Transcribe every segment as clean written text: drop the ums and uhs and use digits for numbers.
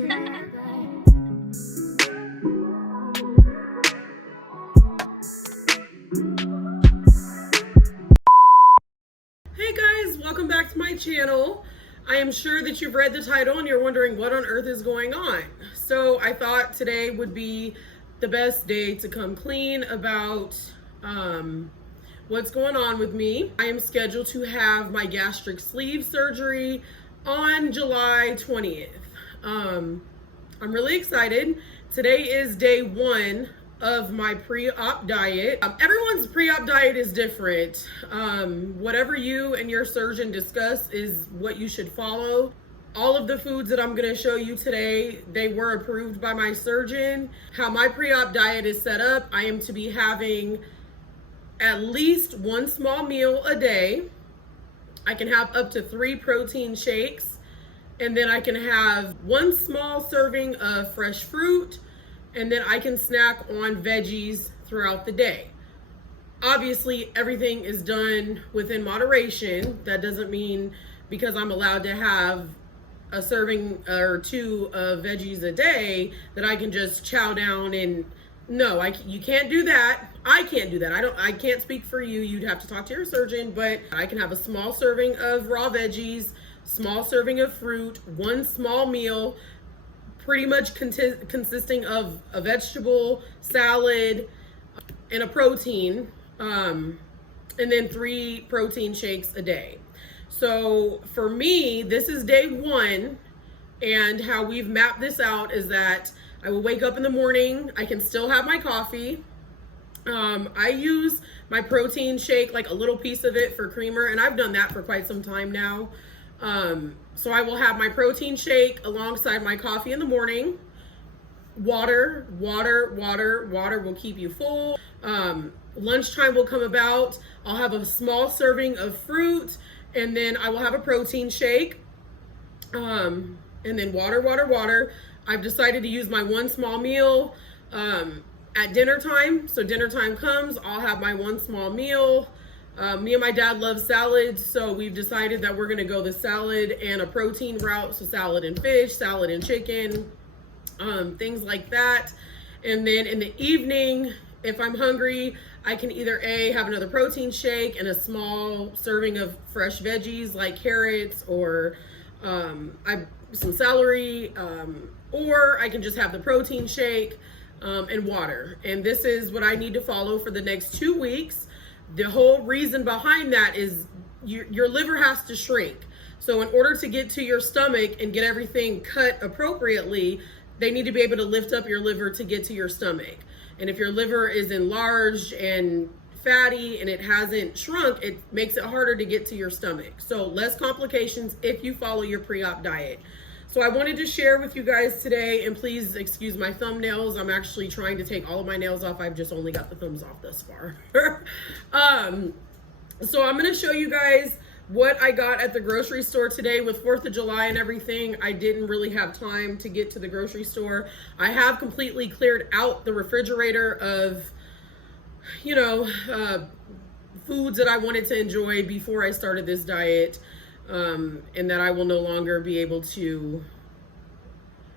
Hey guys, welcome back to my channel. I am sure that you've read the title and you're wondering what on earth is going on. So I thought today would be the best day to come clean about what's going on with me. I am scheduled to have my gastric sleeve surgery on July 20th. I'm really excited. Today is day one of my pre-op diet. Everyone's pre-op diet is different. Whatever you and your surgeon discuss is what you should follow. All of the foods that I'm gonna show you today, they were approved by my surgeon. How my pre-op diet is set up, I am to be having at least one small meal a day. I can have up to 3 protein shakes, and then I can have 1 small serving of fresh fruit, and then I can snack on veggies throughout the day. Obviously, everything is done within moderation. That doesn't mean because I'm allowed to have a serving or 2 of veggies a day that I can just chow down and no, you can't do that. I can't do that. I can't speak for you. You'd have to talk to your surgeon, but I can have a small serving of raw veggies, small serving of fruit, 1 small meal, pretty much consisting of a vegetable, salad, and a protein, and then 3 protein shakes a day. So for me, this is day one, and how we've mapped this out is that I will wake up in the morning, I can still have my coffee. I use my protein shake, like a little piece of it for creamer, and I've done that for quite some time now. So I will have my protein shake alongside my coffee in the morning. Water will keep you full. Lunchtime will come about. I'll have a small serving of fruit, and then I will have a protein shake. And then water. I've decided to use my 1 small meal at dinner time. So dinner time comes, I'll have my 1 small meal. Me and my dad love salads, so we've decided that we're gonna go the salad and a protein route. So salad and fish, salad and chicken, things like that. And then in the evening, if I'm hungry, I can either have another protein shake and a small serving of fresh veggies like carrots or some celery, or I can just have the protein shake and water. And this is what I need to follow for the next 2 weeks. The whole reason behind that is your liver has to shrink. So in order to get to your stomach and get everything cut appropriately, they need to be able to lift up your liver to get to your stomach. And if your liver is enlarged and fatty and it hasn't shrunk, it makes it harder to get to your stomach. So less complications if you follow your pre-op diet. So I wanted to share with you guys today, and please excuse my thumbnails. I'm actually trying to take all of my nails off. I've just only got the thumbs off thus far. So I'm gonna show you guys what I got at the grocery store today. With 4th of July and everything, I didn't really have time to get to the grocery store. I have completely cleared out the refrigerator of, foods that I wanted to enjoy before I started this diet. And that I will no longer be able to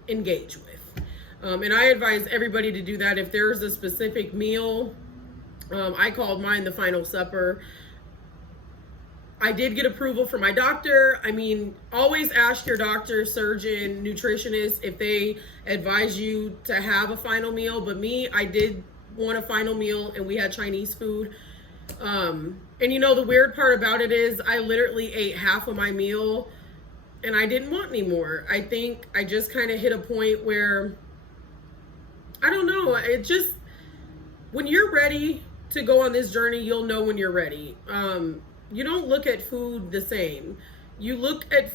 engage with. And I advise everybody to do that. If there's a specific meal, I called mine the final supper. I did get approval from my doctor. I mean, always ask your doctor, surgeon, nutritionist if they advise you to have a final meal. But me, I did want a final meal, and we had Chinese food. And the weird part about it is I literally ate half of my meal and I didn't want any more. I think I just kind of hit a point where, I don't know, it just, when you're ready to go on this journey, you'll know when you're ready. You don't look at food the same. You look at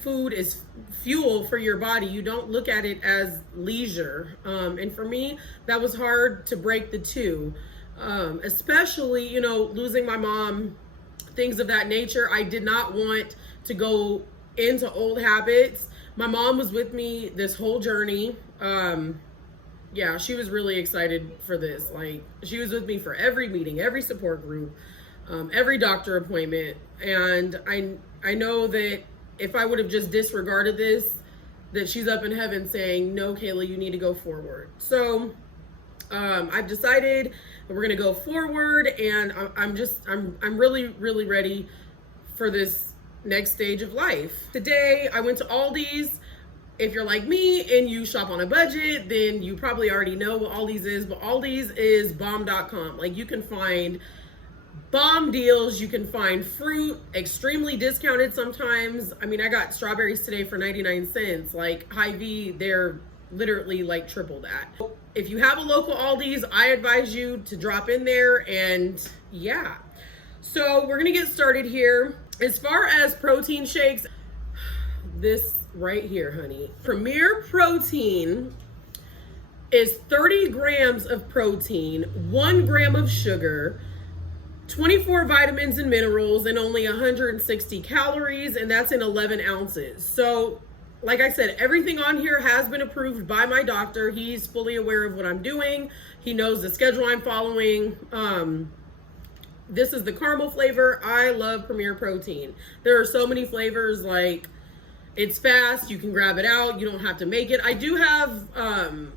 food as fuel for your body. You don't look at it as leisure. And for me, that was hard to break the two. Especially, losing my mom, things of that nature. I did not want to go into old habits. My mom was with me this whole journey. Yeah, she was really excited for this. Like, she was with me for every meeting, every support group, every doctor appointment. And I know that if I would have just disregarded this, that she's up in heaven saying, no, Kayla, you need to go forward. So I've decided that we're gonna go forward, and I'm really, really ready for this next stage of life. Today, I went to Aldi's. If you're like me and you shop on a budget, then you probably already know what Aldi's is, but Aldi's is bomb.com. Like, you can find bomb deals, you can find fruit extremely discounted sometimes. I mean, I got strawberries today for 99 cents. Like, Hy-Vee, they're literally like triple that. If you have a local Aldi's, I advise you to drop in there, and yeah. So we're gonna get started here. As far as protein shakes, this right here, honey, Premier Protein is 30 grams of protein, 1 gram of sugar, 24 vitamins and minerals, and only 160 calories, and that's in 11 ounces. So like I said, everything on here has been approved by my doctor. He's fully aware of what I'm doing. He knows the schedule I'm following. This is the caramel flavor. I love Premier Protein. There are so many flavors. Like, it's fast, you can grab it out, you don't have to make it. I do have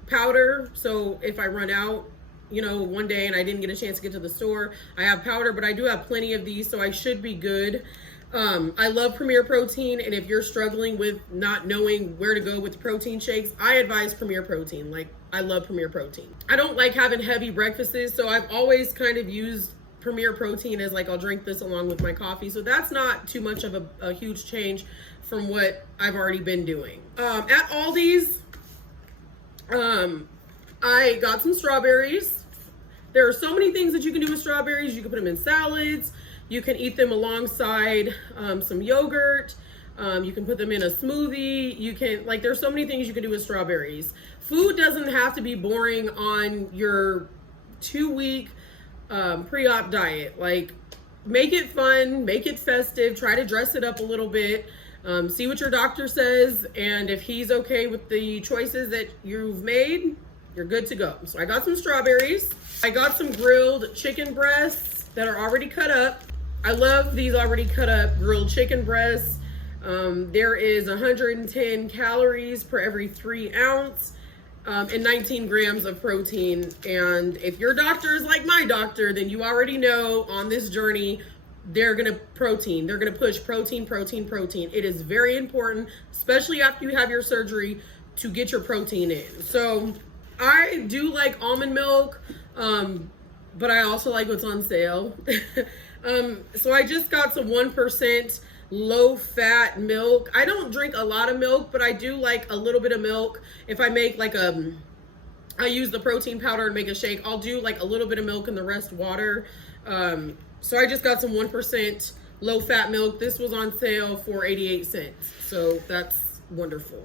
powder, so if I run out, you know, one day and I didn't get a chance to get to the store, I have powder, but I do have plenty of these, so I should be good. I love Premier Protein, and if you're struggling with not knowing where to go with protein shakes, I advise Premier Protein. Like, I love Premier Protein. I don't like having heavy breakfasts, so I've always kind of used Premier Protein as like, I'll drink this along with my coffee. So that's not too much of a huge change from what I've already been doing. At Aldi's, I got some strawberries. There are so many things that you can do with strawberries. You can put them in salads. You can eat them alongside some yogurt. You can put them in a smoothie. You can, like, there's so many things you can do with strawberries. Food doesn't have to be boring on your 2-week pre-op diet. Like, make it fun, make it festive, try to dress it up a little bit. See what your doctor says, and if he's okay with the choices that you've made, you're good to go. So I got some strawberries. I got some grilled chicken breasts that are already cut up. I love these already cut up grilled chicken breasts. There is 110 calories per every 3 ounce. And 19 grams of protein. And if your doctor is like my doctor, then you already know on this journey, they're gonna push protein, protein, protein. It is very important, especially after you have your surgery, to get your protein in. So I do like almond milk, but I also like what's on sale. So I just got some 1% low-fat milk. I don't drink a lot of milk, but I do like a little bit of milk. If I make like I use the protein powder and make a shake, I'll do like a little bit of milk and the rest water. So I just got some 1% low-fat milk. This was on sale for 88 cents. So that's wonderful.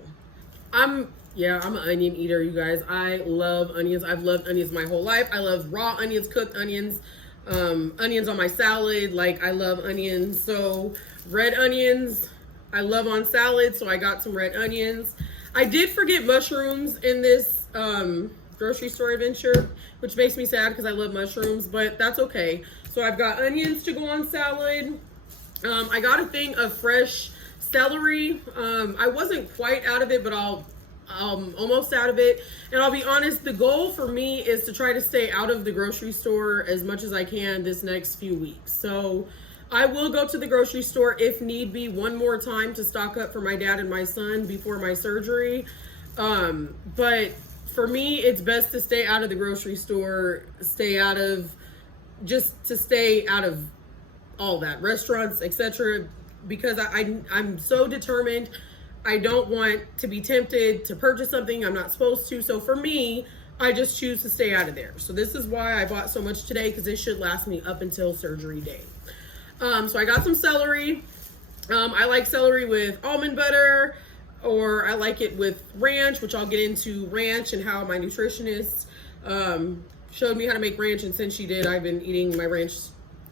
I'm an onion eater, you guys. I love onions. I've loved onions my whole life. I love raw onions, cooked onions, onions on my salad. Like, I love onions. So red onions, I love on salad, so I got some red onions. I did forget mushrooms in this grocery store adventure, which makes me sad because I love mushrooms, but that's okay. So I've got onions to go on salad. I got a thing of fresh celery. I wasn't quite out of it, but I'm almost out of it. And I'll be honest, the goal for me is to try to stay out of the grocery store as much as I can this next few weeks. So I will go to the grocery store if need be one more time to stock up for my dad and my son before my surgery. But for me, it's best to stay out of the grocery store, stay out of all that, restaurants, etc. Because I'm so determined. I don't want to be tempted to purchase something I'm not supposed to. So for me, I just choose to stay out of there. So this is why I bought so much today, because it should last me up until surgery day. So I got some celery. I like celery with almond butter, or I like it with ranch, which I'll get into ranch and how my nutritionist showed me how to make ranch. And since she did, I've been eating my ranch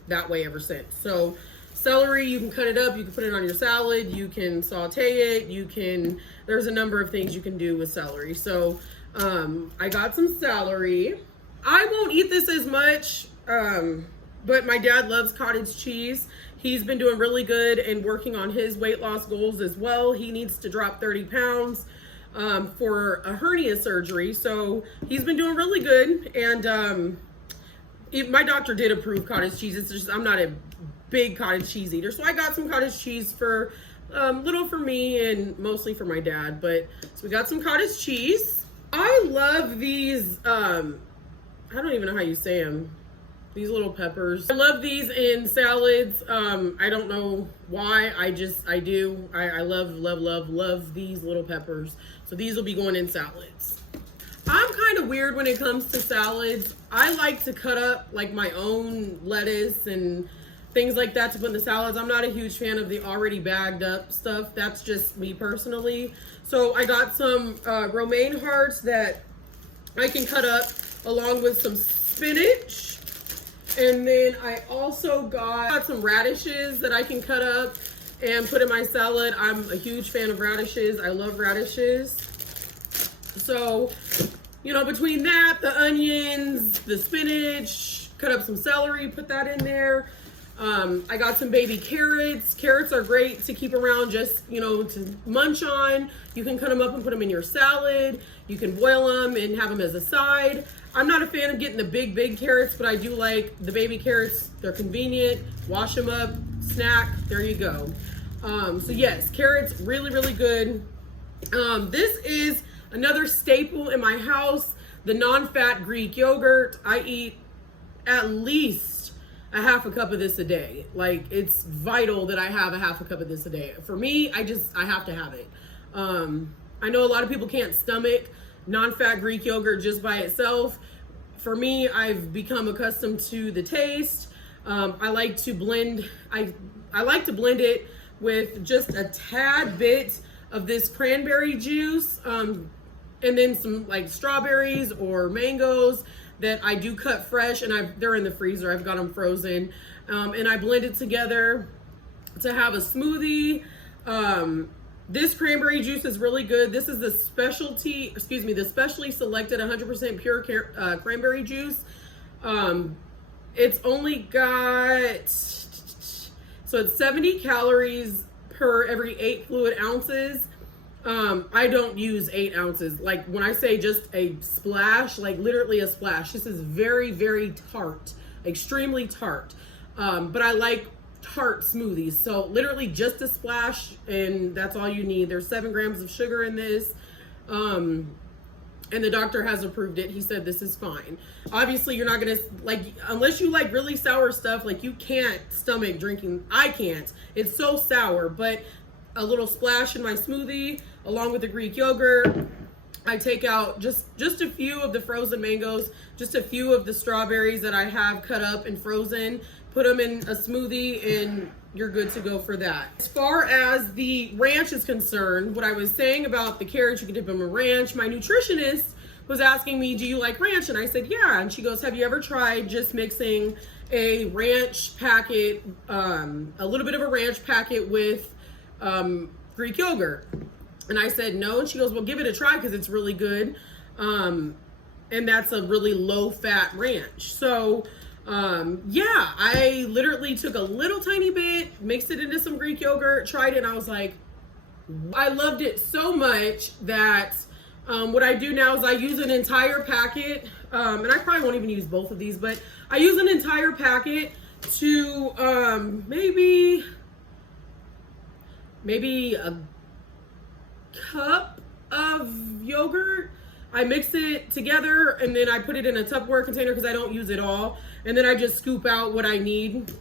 that way ever since. So celery, you can cut it up, you can put it on your salad, you can saute it, there's a number of things you can do with celery. So I got some celery. I won't eat this as much, but my dad loves cottage cheese. He's been doing really good and working on his weight loss goals as well. He needs to drop 30 pounds. for a hernia surgery. So he's been doing really good. And my doctor did approve cottage cheese. It's just I'm not a big cottage cheese eater. So I got some cottage cheese for little for me and mostly for my dad. But so we got some cottage cheese. I love these, I don't even know how you say them. These little peppers. I love these in salads. I don't know why, I do. I love these little peppers. So these will be going in salads. I'm kind of weird when it comes to salads. I like to cut up like my own lettuce and things like that to put in the salads. I'm not a huge fan of the already bagged up stuff. That's just me personally. So I got some romaine hearts that I can cut up along with some spinach. And then I also got some radishes that I can cut up and put in my salad. I'm a huge fan of radishes. I love radishes. So, you know, between that, the onions, the spinach, cut up some celery, put that in there. I got some baby carrots. Carrots are great to keep around, just, you know, to munch on. You can cut them up and put them in your salad. You can boil them and have them as a side. I'm not a fan of getting the big carrots, but I do like the baby carrots. They're convenient. Wash them up, snack, there you go. So yes, carrots, really good. This is another staple in my house, the non-fat Greek yogurt. I eat at least a half a cup of this a day. Like, it's vital that I have a half a cup of this a day. For me, I have to have it. I know a lot of people can't stomach non-fat Greek yogurt just by itself. For me, I've become accustomed to the taste. I like to blend it with just a tad bit of this cranberry juice, and then some like strawberries or mangoes that I do cut fresh, and they're in the freezer. I've got them frozen, and I blend it together to have a smoothie. This cranberry juice is really good. This is the specially selected 100% pure cranberry juice. It's only got, so it's 70 calories per every 8 fluid ounces. I don't use 8 ounces. Like, when I say just a splash, like literally a splash. This is very tart, extremely tart. But I like tart smoothies, so literally just a splash, and that's all you need. There's 7 grams of sugar in this, and the doctor has approved it. He said this is fine. Obviously, you're not gonna, like, unless you like really sour stuff, like, you can't stomach drinking. I can't. It's so sour. But a little splash in my smoothie along with the Greek yogurt. I take out just a few of the frozen mangoes, just a few of the strawberries that I have cut up and frozen, put them in a smoothie, and you're good to go for that. As far as the ranch is concerned, what I was saying about the carrots, you can dip them in ranch. My nutritionist was asking me, do you like ranch? And I said, yeah. And she goes, have you ever tried just mixing a ranch packet, a little bit of a ranch packet with Greek yogurt? And I said no. And she goes, well, give it a try because it's really good. And that's a really low fat ranch. So yeah, I literally took a little tiny bit, mixed it into some Greek yogurt, tried it, and I was like, I loved it so much that what I do now is I use an entire packet, and I probably won't even use both of these, but I use an entire packet to maybe a cup of yogurt. I mix it together, and then I put it in a Tupperware container because I don't use it all. And then I just scoop out what I need,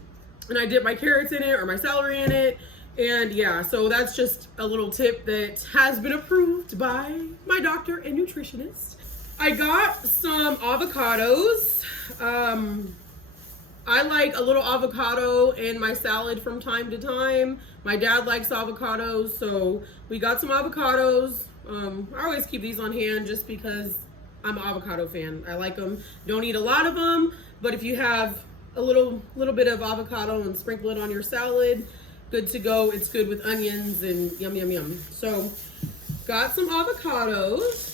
and I dip my carrots in it or my celery in it. And yeah, so that's just a little tip that has been approved by my doctor and nutritionist. I got some avocados. I like a little avocado in my salad from time to time. My dad likes avocados, so we got some avocados. I always keep these on hand just because I'm an avocado fan. I like them. Don't eat a lot of them, but if you have a little bit of avocado and sprinkle it on your salad, good to go. It's good with onions and yum. So got some avocados.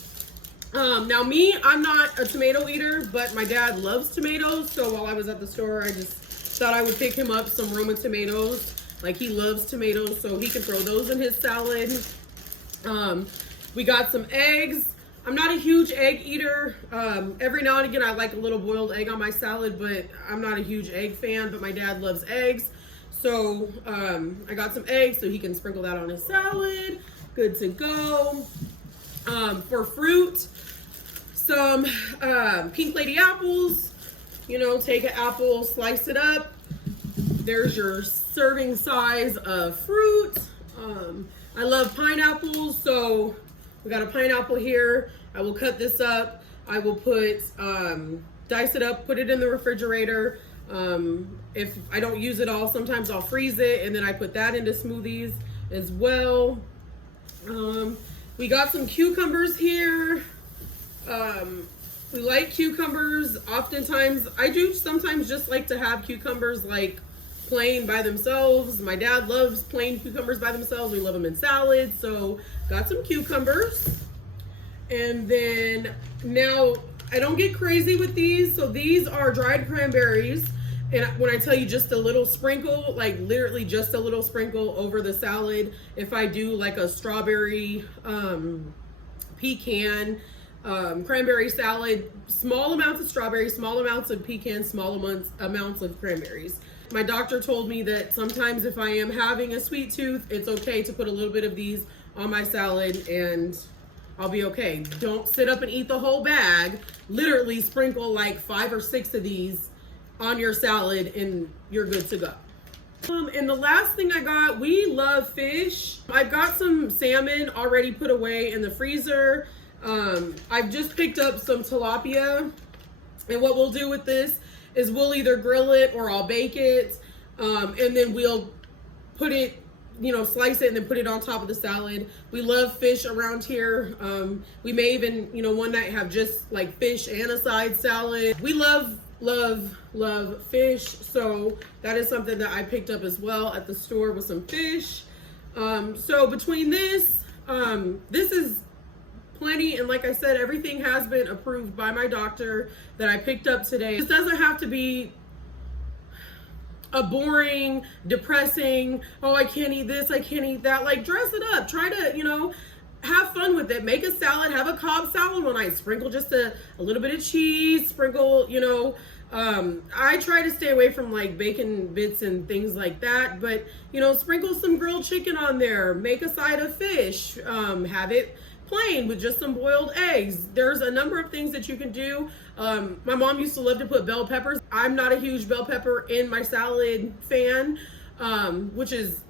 Now me, I'm not a tomato eater, but my dad loves tomatoes. So while I was at the store, I just thought I would pick him up some Roma tomatoes. Like, he loves tomatoes, so he can throw those in his salad. We got some eggs. I'm not a huge egg eater. Every now and again, I like a little boiled egg on my salad, but I'm not a huge egg fan, but my dad loves eggs. So I got some eggs so he can sprinkle that on his salad. Good to go. For fruit, some pink lady apples. You know, take an apple, slice it up. There's your serving size of fruit. I love pineapples, so we got a pineapple here. I will cut this up. I will put, dice it up, put it in the refrigerator. If I don't use it all, sometimes I'll freeze it, and then I put that into smoothies as well. We got some cucumbers here. We like cucumbers. Oftentimes, I do sometimes just like to have cucumbers like plain by themselves. My dad loves plain cucumbers by themselves. We love them in salads, so got some cucumbers. And then now, I don't get crazy with these, so these are dried cranberries. And when I tell you just a little sprinkle, like literally just a little sprinkle over the salad. If I do like a strawberry pecan cranberry salad, small amounts of strawberries, small amounts of pecan, small amounts of cranberries. My doctor told me that sometimes if I am having a sweet tooth, it's okay to put a little bit of these on my salad and I'll be okay. Don't sit up and eat the whole bag. Literally sprinkle like 5 or 6 of these on your salad and you're good to go. And the last thing I got, we love fish. I've got some salmon already put away in the freezer. I've just picked up some tilapia, and what we'll do with this is we'll either grill it or I'll bake it, and then we'll put it, you know, slice it and then put it on top of the salad. We love fish around here. We may even, you know, one night have just like fish and a side salad. We love fish, so that is something that I picked up as well at the store with some fish. So between this is plenty, and like I said, everything has been approved by my doctor that I picked up today. This doesn't have to be a boring, depressing, oh, I can't eat this, I can't eat that. Like, dress it up. Try to, you know, have fun with it. Make a salad, have a Cobb salad one night. Sprinkle just a little bit of cheese, sprinkle, you know, I try to stay away from like bacon bits and things like that, but, you know, sprinkle some grilled chicken on there, make a side of fish, have it plain with just some boiled eggs. There's a number of things that you can do. My mom used to love to put bell peppers. I'm not a huge bell pepper in my salad fan, which is,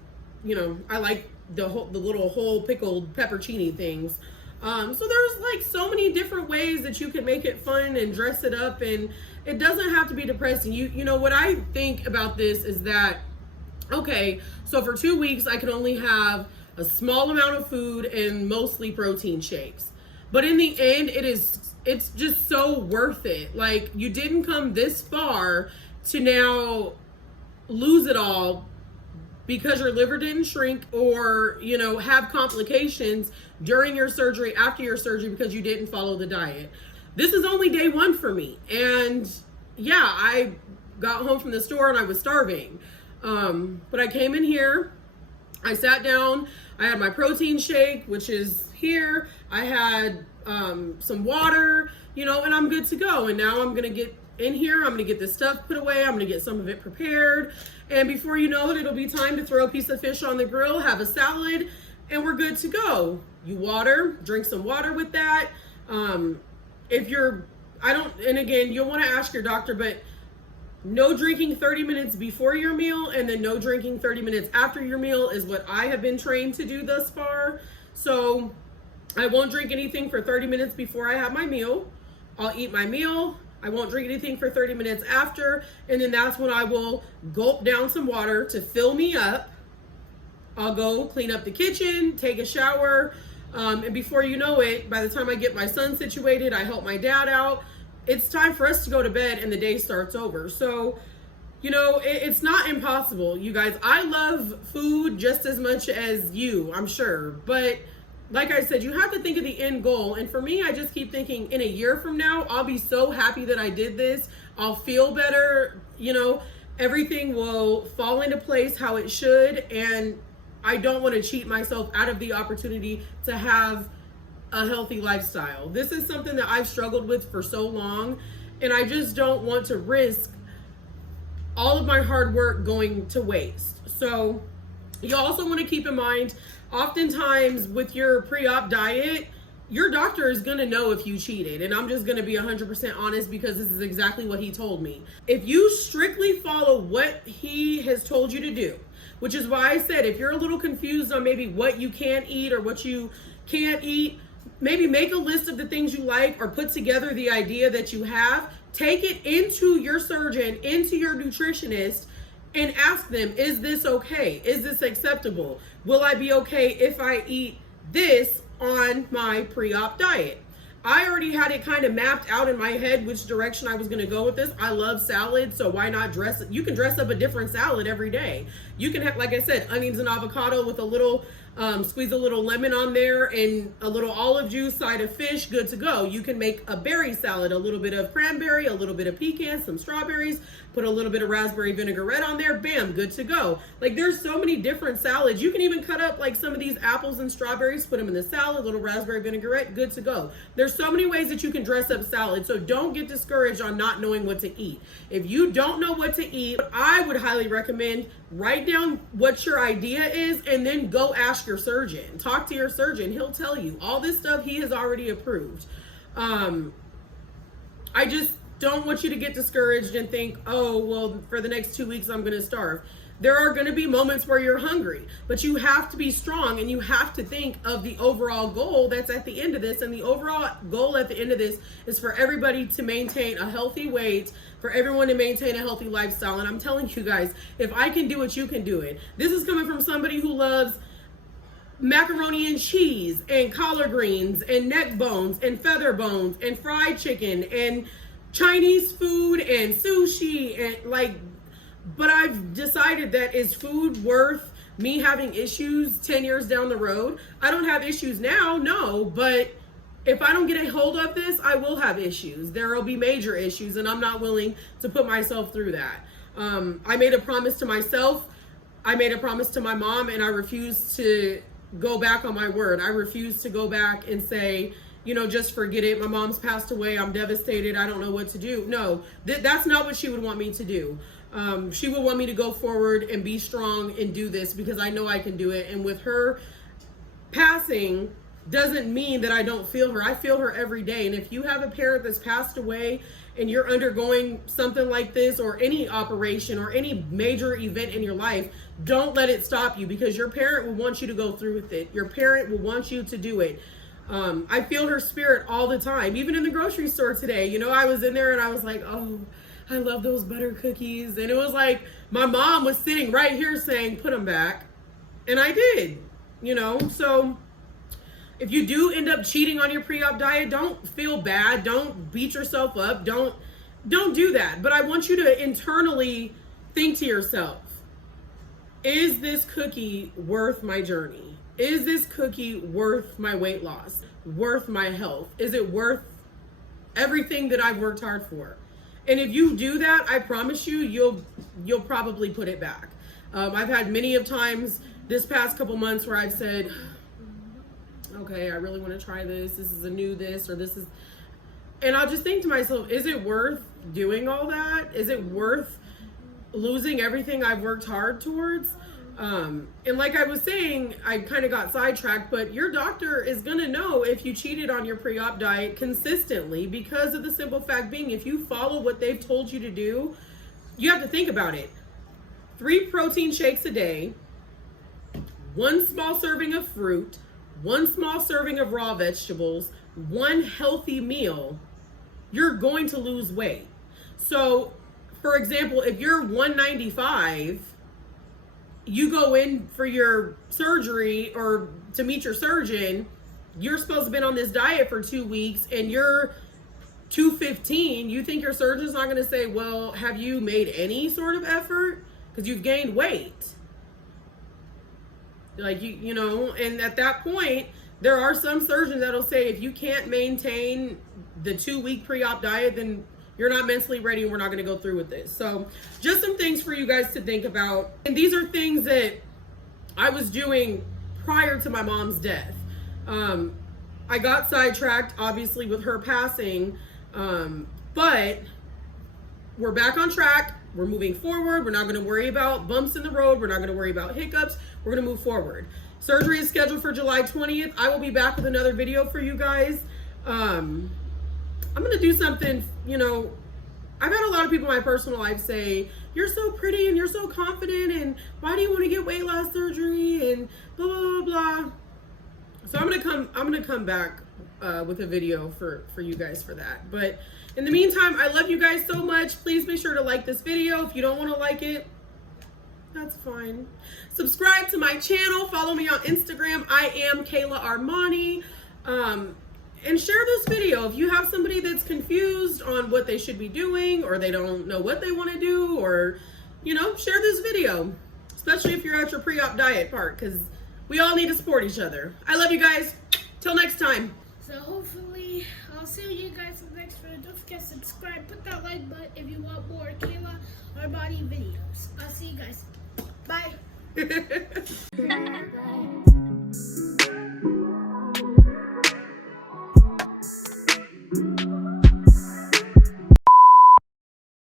you know, I like the little whole pickled peppercini things. So there's like so many different ways that you can make it fun and dress it up, and it doesn't have to be depressing. You know, what I think about this is that, okay, so for 2 weeks I can only have a small amount of food and mostly protein shakes. But in the end, it's just so worth it. Like, you didn't come this far to now lose it all because your liver didn't shrink, or, you know, have complications during your surgery, after your surgery, because you didn't follow the diet. This is only day 1 for me. And yeah, I got home from the store and I was starving. But I came in here, I sat down, I had my protein shake, which is here. I had some water, you know, and I'm good to go. And now I'm gonna get in here, I'm gonna get this stuff put away, I'm gonna get some of it prepared. And before you know it, it'll be time to throw a piece of fish on the grill, have a salad, and we're good to go. You drink some water with that. And again, you'll wanna ask your doctor, but no drinking 30 minutes before your meal, and then no drinking 30 minutes after your meal is what I have been trained to do thus far. So I won't drink anything for 30 minutes before I have my meal. I'll eat my meal. I won't drink anything for 30 minutes after, and then that's when I will gulp down some water to fill me up. I'll go clean up the kitchen, take a shower, and before you know it, by the time I get my son situated, I help my dad out, it's time for us to go to bed and the day starts over. So, you know, it's not impossible, you guys. I love food just as much as you, I'm sure, but like I said, you have to think of the end goal. And for me, I just keep thinking, in a year from now, I'll be so happy that I did this. I'll feel better, you know, everything will fall into place how it should. And I don't want to cheat myself out of the opportunity to have a healthy lifestyle. This is something that I've struggled with for so long, and I just don't want to risk all of my hard work going to waste. So you also want to keep in mind, oftentimes with your pre-op diet, your doctor is going to know if you cheated. And I'm just going to be 100% honest, because this is exactly what he told me. If you strictly follow what he has told you to do, which is why I said, if you're a little confused on maybe what you can eat or what you can't eat, maybe make a list of the things you like, or put together the idea that you have, take it into your surgeon, into your nutritionist, and ask them, is this okay? Is this acceptable? Will I be okay if I eat this on my pre-op diet? I already had it kind of mapped out in my head which direction I was going to go with this. I love salad, so why not dress it? You can dress up a different salad every day. You can have, like I said, onions and avocado with a little, squeeze a little lemon on there and a little olive juice, side of fish, good to go. You can make a berry salad, a little bit of cranberry, a little bit of pecan, some strawberries, put a little bit of raspberry vinaigrette on there, bam, good to go. Like, there's so many different salads. You can even cut up like some of these apples and strawberries, put them in the salad, little raspberry vinaigrette, good to go. There's so many ways that you can dress up salad, so don't get discouraged on not knowing what to eat. If you don't know what to eat, I would highly recommend write down what your idea is and then go ask your surgeon. Talk to your surgeon. He'll tell you. All this stuff he has already approved. I just don't want you to get discouraged and think, oh, well, for the next 2 weeks, I'm going to starve. There are going to be moments where you're hungry, but you have to be strong, and you have to think of the overall goal that's at the end of this. And the overall goal at the end of this is for everybody to maintain a healthy weight, for everyone to maintain a healthy lifestyle. And I'm telling you guys, if I can do it, you can do it. This is coming from somebody who loves macaroni and cheese and collard greens and neck bones and feather bones and fried chicken and Chinese food and sushi, and like, but I've decided that, is food worth me having issues 10 years down the road? I don't have issues now, no, but if I don't get a hold of this, I will have issues. There will be major issues, and I'm not willing to put myself through that. I made a promise to myself, I made a promise to my mom, and I refuse to go back on my word. I refuse to go back and say, you know, just forget it. My mom's passed away. I'm devastated. I don't know what to do. No, that's not what she would want me to do. She would want me to go forward and be strong and do this, because I know I can do it. And with her passing doesn't mean that I don't feel her. I feel her every day. And if you have a parent that's passed away and you're undergoing something like this, or any operation or any major event in your life, don't let it stop you, because your parent will want you to go through with it. Your parent will want you to do it. I feel her spirit all the time. Even in the grocery store today, you know, I was in there and I was like, oh, I love those butter cookies. And it was like, my mom was sitting right here saying, put them back. And I did, you know. So if you do end up cheating on your pre-op diet, don't feel bad. Don't beat yourself up. Don't do that. But I want you to internally think to yourself, is this cookie worth my journey? Is this cookie worth my weight loss? Worth my health? Is it worth everything that I've worked hard for? And if you do that, I promise you, you'll probably put it back. I've had many of times this past couple months where I've said, okay, I really want to try this. This is a new this, or this is, and I'll just think to myself, is it worth doing all that? Is it worth losing everything I've worked hard towards? And like I was saying, I kind of got sidetracked, but your doctor is going to know if you cheated on your pre-op diet consistently, because of the simple fact being, if you follow what they've told you to do, you have to think about it. 3 protein shakes a day, 1 small serving of fruit, 1 small serving of raw vegetables, 1 healthy meal, you're going to lose weight. So, for example, if you're 195, you go in for your surgery or to meet your surgeon, you're supposed to have been on this diet for 2 weeks and you're 215, you think your surgeon's not going to say, well, have you made any sort of effort? Because you've gained weight. Like, you know, and at that point, there are some surgeons that'll say, if you can't maintain the 2-week pre-op diet, then you're not mentally ready and we're not going to go through with this. So just some things for you guys to think about. And these are things that I was doing prior to my mom's death. I got sidetracked, obviously, with her passing, but we're back on track. We're moving forward. We're not going to worry about bumps in the road. We're not going to worry about hiccups. We're going to move forward. Surgery is scheduled for July 20th. I will be back with another video for you guys. I'm going to do something, you know, I've had a lot of people in my personal life say, you're so pretty and you're so confident, and why do you want to get weight loss surgery and blah, blah, blah, blah. So I'm gonna come back with a video for you guys for that. But in the meantime, I love you guys so much. Please be sure to like this video. If you don't want to like it, that's fine. Subscribe to my channel. Follow me on Instagram. I am Kayla Armani. And share this video. If you have somebody that's confused on what they should be doing, or they don't know what they want to do, or, you know, share this video. Especially if you're at your pre-op diet part, because we all need to support each other. I love you guys. Till next time. So hopefully, I'll see you guys in the next video. Don't forget to subscribe. Put that like button if you want more Kayla Armani videos. I'll see you guys. Bye.